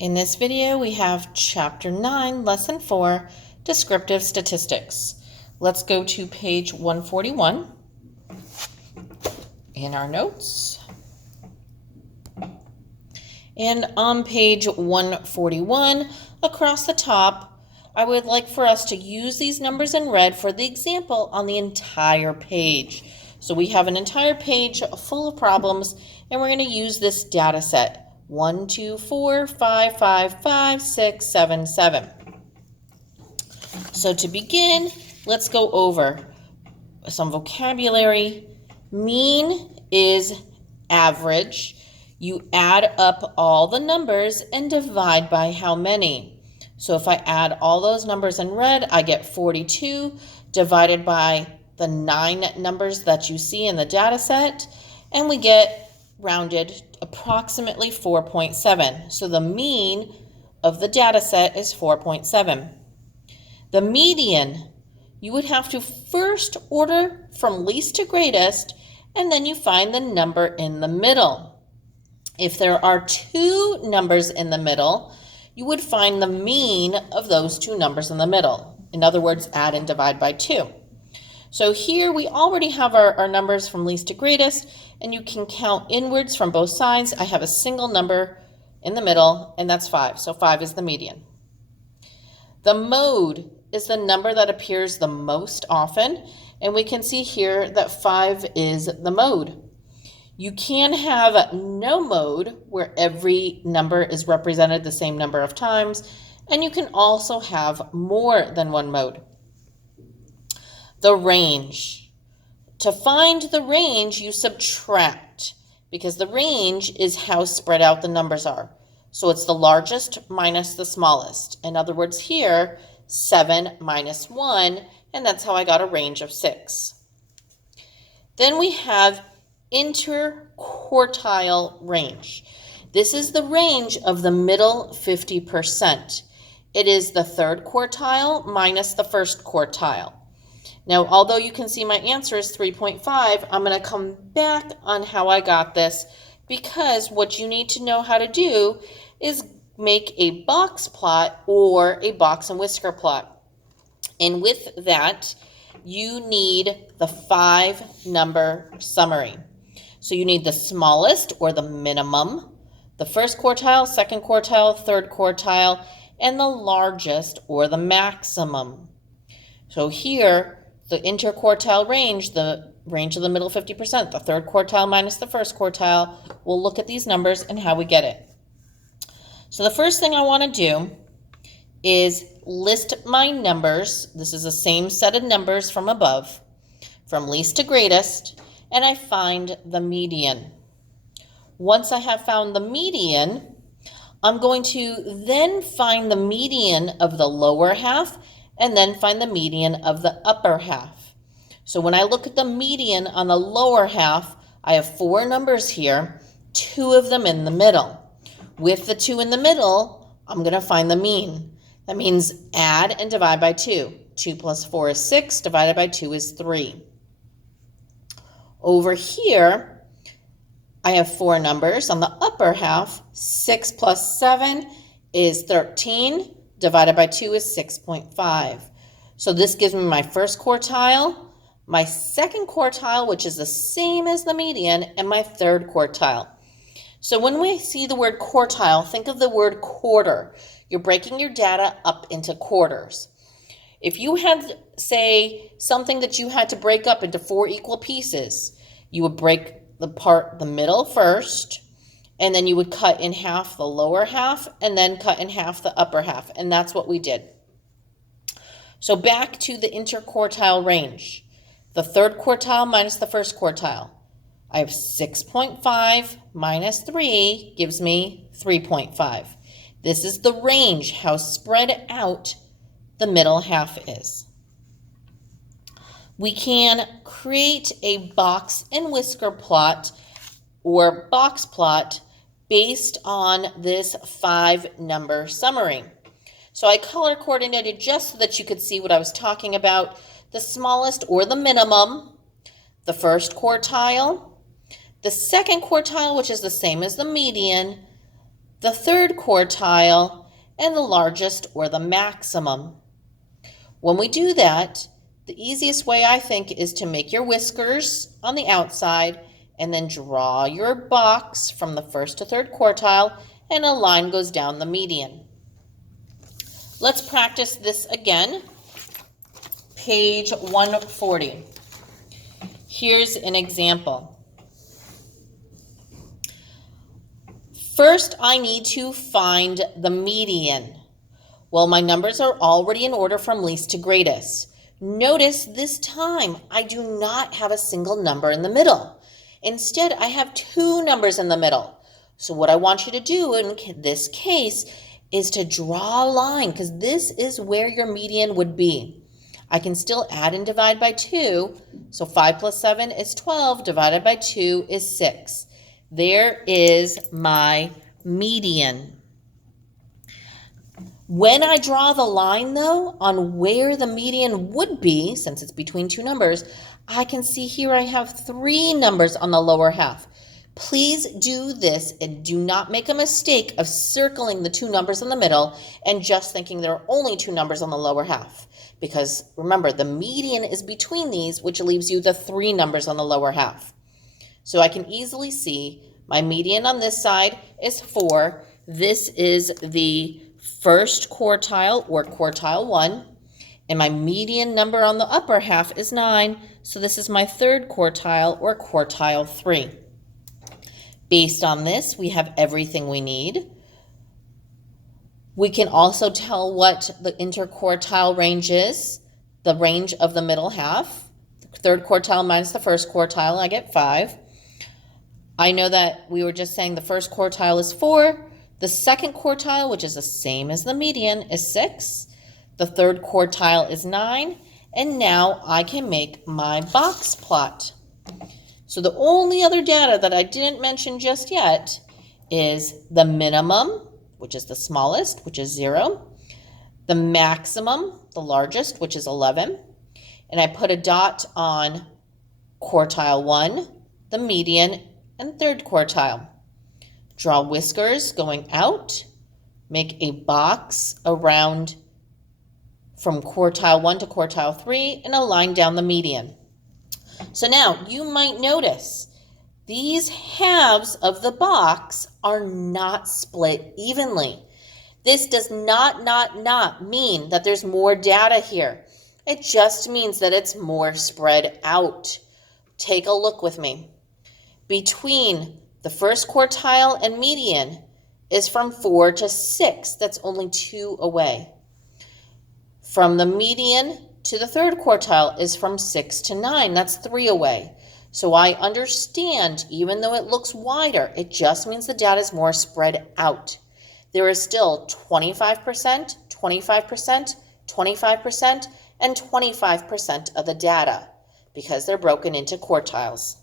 In this video, we have Chapter 9, Lesson 4, Descriptive Statistics. Let's go to page 141 in our notes. And on page 141, across the top, I would like for us to use these numbers in red for the example on the entire page. So we have an entire page full of problems, and we're going to use this data set. 1, 2, 4, 5, 5, 5, 6, 7, 7. So to begin, let's go over some vocabulary. Mean is average. You add up all the numbers and divide by how many. So if I add all those numbers in red, I get 42 divided by the 9 numbers that you see in the data set, and we get rounded approximately 4.7. So the mean of the data set is 4.7. The median, you would have to first order from least to greatest, and then you find the number in the middle. If there are 2 numbers in the middle, you would find the mean of those 2 numbers in the middle. In other words, add and divide by 2. So here we already have our numbers from least to greatest, and you can count inwards from both sides. I have a single number in the middle, and that's 5. So 5 is the median. The mode is the number that appears the most often, and we can see here that 5 is the mode. You can have no mode, where every number is represented the same number of times, and you can also have more than one mode. The range. To find the range, you subtract, because the range is how spread out the numbers are. So it's the largest minus the smallest. In other words, here, 7 minus 1, and that's how I got a range of 6. Then we have interquartile range. This is the range of the middle 50%. It is the third quartile minus the first quartile. Now, although you can see my answer is 3.5, I'm going to come back on how I got this, because what you need to know how to do is make a box plot or a box and whisker plot. And with that, you need the 5-number summary. So you need the smallest or the minimum, the first quartile, second quartile, third quartile, and the largest or the maximum. So here, the interquartile range, the range of the middle 50%, the third quartile minus the first quartile, we'll look at these numbers and how we get it. So the first thing I want to do is list my numbers. This is the same set of numbers from above, from least to greatest, and I find the median. Once I have found the median, I'm going to then find the median of the lower half and then find the median of the upper half. So when I look at the median on the lower half, I have 4 numbers here, 2 of them in the middle. With the 2 in the middle, I'm going to find the mean. That means add and divide by 2. 2 plus 4 is 6, divided by 2 is 3. Over here, I have 4 numbers on the upper half. 6 plus 7 is 13. Divided by 2 is 6.5. So this gives me my first quartile, my second quartile, which is the same as the median, and my third quartile. So when we see the word quartile, think of the word quarter. You're breaking your data up into quarters. If you had, say, something that you had to break up into 4 equal pieces, you would break the middle first, and then you would cut in half the lower half, and then cut in half the upper half. And that's what we did. So back to the interquartile range. The third quartile minus the first quartile. I have 6.5 minus 3 gives me 3.5. This is the range, how spread out the middle half is. We can create a box and whisker plot or box plot based on this 5-number summary. So I color coordinated just so that you could see what I was talking about. The smallest or the minimum, the first quartile, the second quartile, which is the same as the median, the third quartile, and the largest or the maximum. When we do that, the easiest way I think is to make your whiskers on the outside and then draw your box from the first to third quartile, and a line goes down the median. Let's practice this again. Page 140. Here's an example. First, I need to find the median. Well, my numbers are already in order from least to greatest. Notice this time I do not have a single number in the middle. Instead, I have two numbers in the middle. So what I want you to do in this case is to draw a line, because this is where your median would be. I can still add and divide by 2. So 5 plus 7 is 12, divided by 2 is 6. There is my median. When I draw the line, though, on where the median would be, since it's between two numbers, I can see here I have 3 numbers on the lower half. Please do this and do not make a mistake of circling the 2 numbers in the middle and just thinking there are only 2 numbers on the lower half. Because remember, the median is between these, which leaves you the 3 numbers on the lower half. So I can easily see my median on this side is 4. This is the first quartile, or quartile 1, and my median number on the upper half is 9, so this is my third quartile, or quartile 3. Based on this, we have everything we need. We can also tell what the interquartile range is, the range of the middle half. The third quartile minus the first quartile, I get 5. I know that we were just saying the first quartile is 4. The second quartile, which is the same as the median, is 6. The third quartile is 9. And now I can make my box plot. So the only other data that I didn't mention just yet is the minimum, which is the smallest, which is 0. The maximum, the largest, which is 11. And I put a dot on quartile 1, the median, and third quartile. Draw whiskers going out, make a box around from quartile 1 to quartile 3, and a line down the median. So now you might notice these halves of the box are not split evenly. This does not mean that there's more data here. It just means that it's more spread out. Take a look with me. Between the first quartile and median is from 4 to 6. That's only 2 away. From the median to the third quartile is from 6 to 9. That's 3 away. So I understand, even though it looks wider, it just means the data is more spread out. There is still 25%, 25%, 25%, and 25% of the data because they're broken into quartiles.